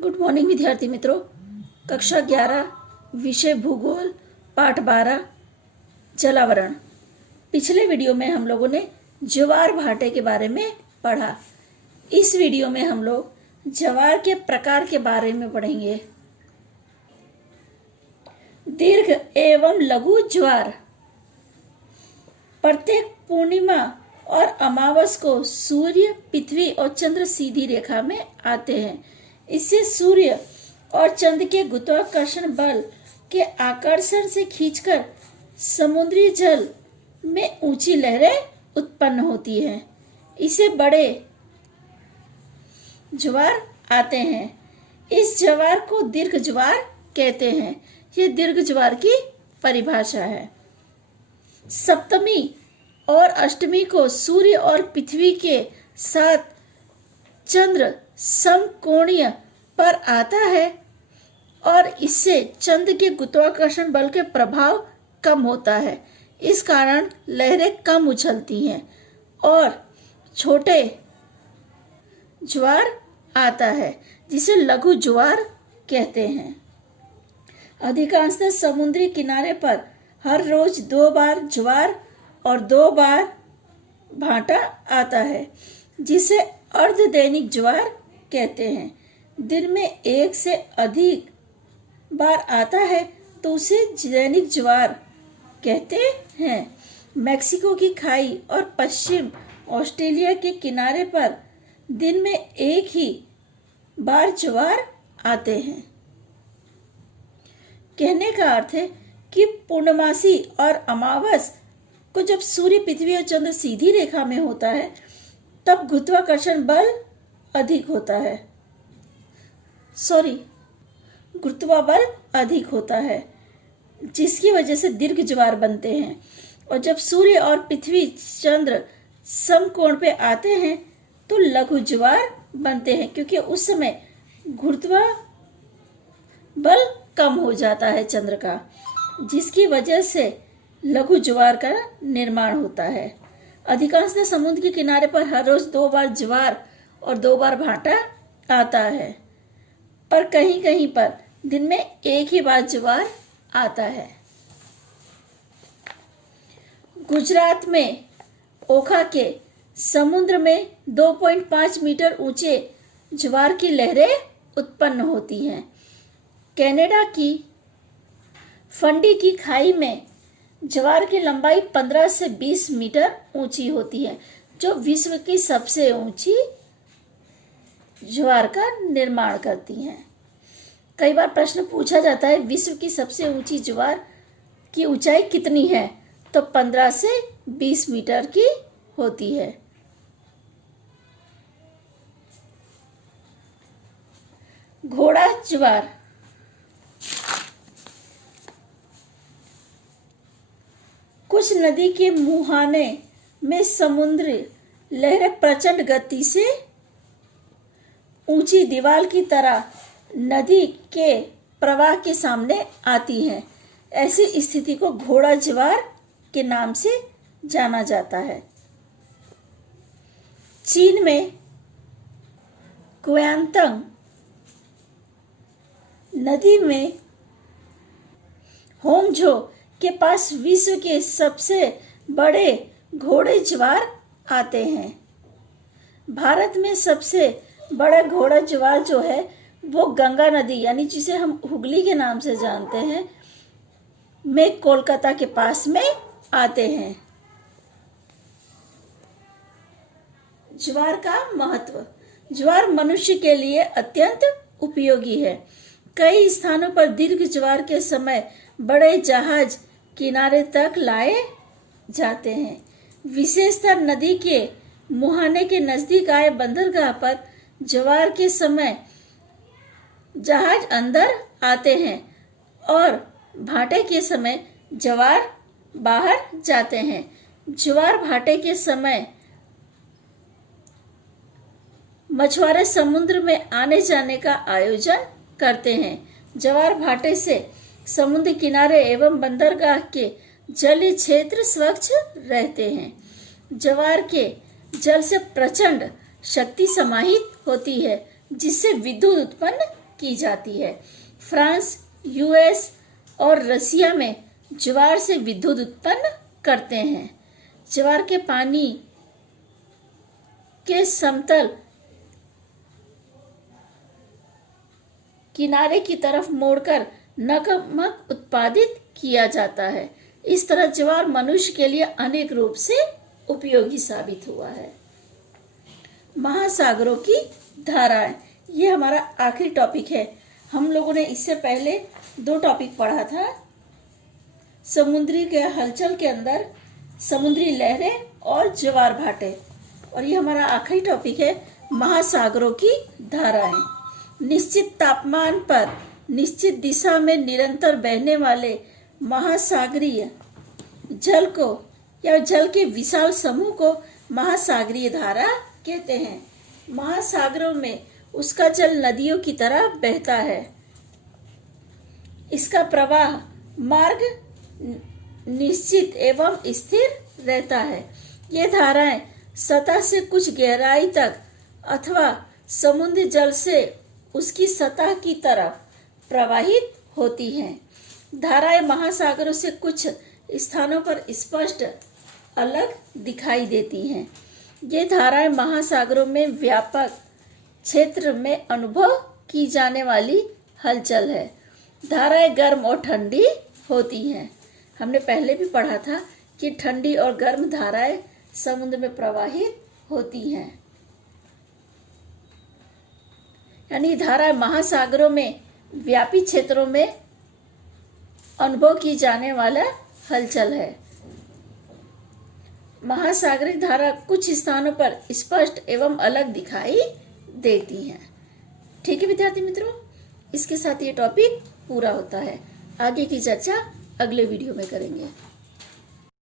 Good morning विद्यार्थी मित्रों। कक्षा 11 विषय भूगोल पाठ 12 जलावरण। पिछले वीडियो में हम लोगों ने ज्वार भाटे के बारे में पढ़ा। इस वीडियो में हम लोग ज्वार के प्रकार के बारे में पढ़ेंगे। दीर्घ एवं लघु ज्वार। प्रत्येक पूर्णिमा और अमावस को सूर्य, पृथ्वी और चंद्र सीधी रेखा में आते हैं। इससे सूर्य और चंद्र के गुरुत्वाकर्षण बल के आकर्षण से खींचकर समुद्री जल में ऊंची लहरें उत्पन्न होती हैं। इसे बड़े ज्वार आते हैं। इस ज्वार को दीर्घ ज्वार कहते हैं। ये दीर्घ ज्वार की परिभाषा है। सप्तमी और अष्टमी को सूर्य और पृथ्वी के साथ चंद्र समकोणीय पर आता है और इससे चंद्र के गुरुत्वाकर्षण बल के प्रभाव कम होता है। इस कारण लहरें कम उछलती हैं और छोटे ज्वार आता है जिसे लघु ज्वार कहते हैं। अधिकांशतः समुद्री किनारे पर हर रोज 2 बार ज्वार और 2 बार भाटा आता है जिसे अर्धदैनिक ज्वार कहते हैं। दिन में 1 से अधिक बार आता है तो उसे दैनिक ज्वार कहते हैं। मैक्सिको की खाई और पश्चिम ऑस्ट्रेलिया के किनारे पर दिन में 1 ही बार ज्वार आते हैं। कहने का अर्थ है कि पूर्णमासी और अमावस को जब सूर्य, पृथ्वी और चंद्र सीधी रेखा में होता है तब गुरुत्वाकर्षण बल अधिक होता है। गुरुत्वा बल अधिक होता है जिसकी वजह से दीर्घ ज्वार बनते हैं। और जब सूर्य और पृथ्वी, चंद्र समकोण पे आते हैं तो लघु ज्वार बनते हैं क्योंकि उस समय गुरुत्वा बल कम हो जाता है चंद्र का, जिसकी वजह से लघु ज्वार का निर्माण होता है। अधिकांशतः समुद्र के किनारे पर हर रोज 2 बार ज्वार और 2 बार भाटा आता है, पर कहीं कहीं पर दिन में 1 ही बार ज्वार आता है। गुजरात में ओखा के समुद्र में 2.5 मीटर ऊंचे ज्वार की लहरें उत्पन्न होती हैं। कनाडा की फंडी की खाई में ज्वार की लंबाई 15 से 20 मीटर ऊंची होती है, जो विश्व की सबसे ऊंची ज्वार का निर्माण करती हैं। कई बार प्रश्न पूछा जाता है विश्व की सबसे ऊंची ज्वार की ऊंचाई कितनी है, तो 15 से 20 मीटर की होती है। घोड़ा ज्वार। कुछ नदी के मुहाने में समुद्री लहरें प्रचंड गति से ऊंची दीवार की तरह नदी के प्रवाह के सामने आती हैं। ऐसी स्थिति को घोड़ा ज्वार के नाम से जाना जाता है। चीन में क्वांतंग नदी में होंगझो के पास विश्व के सबसे बड़े घोड़े ज्वार आते हैं। भारत में सबसे बड़ा घोड़ा ज्वार जो है वो गंगा नदी, यानी जिसे हम हुगली के नाम से जानते हैं, में कोलकाता के पास में आते हैं। ज्वार का महत्व। ज्वार मनुष्य के लिए अत्यंत उपयोगी है। कई स्थानों पर दीर्घ ज्वार के समय बड़े जहाज किनारे तक लाए जाते हैं। विशेषतर नदी के मुहाने के नजदीक आए बंदरगाह पर ज्वार के समय जहाज अंदर आते हैं और भाटे के समय ज्वार बाहर जाते हैं। ज्वार भाटे के समय मछुआरे समुद्र में आने जाने का आयोजन करते हैं। ज्वार भाटे से समुद्र किनारे एवं बंदरगाह के जलीय क्षेत्र स्वच्छ रहते हैं। ज्वार के जल से प्रचंड शक्ति समाहित होती है जिससे विद्युत उत्पन्न की जाती है। फ्रांस, यूएस और रसिया में ज्वार से विद्युत उत्पन्न करते हैं। ज्वार के पानी के समतल किनारे की तरफ मोड़कर नमक उत्पादित किया जाता है। इस तरह ज्वार मनुष्य के लिए अनेक रूप से उपयोगी साबित हुआ है। महासागरों की धाराएं, ये हमारा आखिरी टॉपिक है। हम लोगों ने इससे पहले 2 टॉपिक पढ़ा था। समुद्री के हलचल के अंदर समुद्री लहरें और ज्वार भाटे, और ये हमारा आखिरी टॉपिक है महासागरों की धाराएं। निश्चित तापमान पर निश्चित दिशा में निरंतर बहने वाले महासागरीय जल को या जल के विशाल समूह को महासागरीय धारा कहते हैं। महासागरों में उसका जल नदियों की तरह बहता है। इसका प्रवाह मार्ग निश्चित एवं स्थिर रहता है। ये धाराएं सतह से कुछ गहराई तक अथवा समुद्र जल से उसकी सतह की तरफ प्रवाहित होती हैं। धाराएं महासागरों से कुछ स्थानों पर स्पष्ट अलग दिखाई देती हैं। ये धाराएं महासागरों में व्यापक क्षेत्र में अनुभव की जाने वाली हलचल है। धाराएं गर्म और ठंडी होती हैं। हमने पहले भी पढ़ा था कि ठंडी और गर्म धाराएं समुद्र में प्रवाहित होती हैं। यानी धाराएं महासागरों में व्यापी क्षेत्रों में अनुभव की जाने वाला हलचल है। महासागरिक धारा कुछ स्थानों पर स्पष्ट एवं अलग दिखाई देती हैं। ठीक है विद्यार्थी मित्रों, इसके साथ ये टॉपिक पूरा होता है। आगे की चर्चा अगले वीडियो में करेंगे।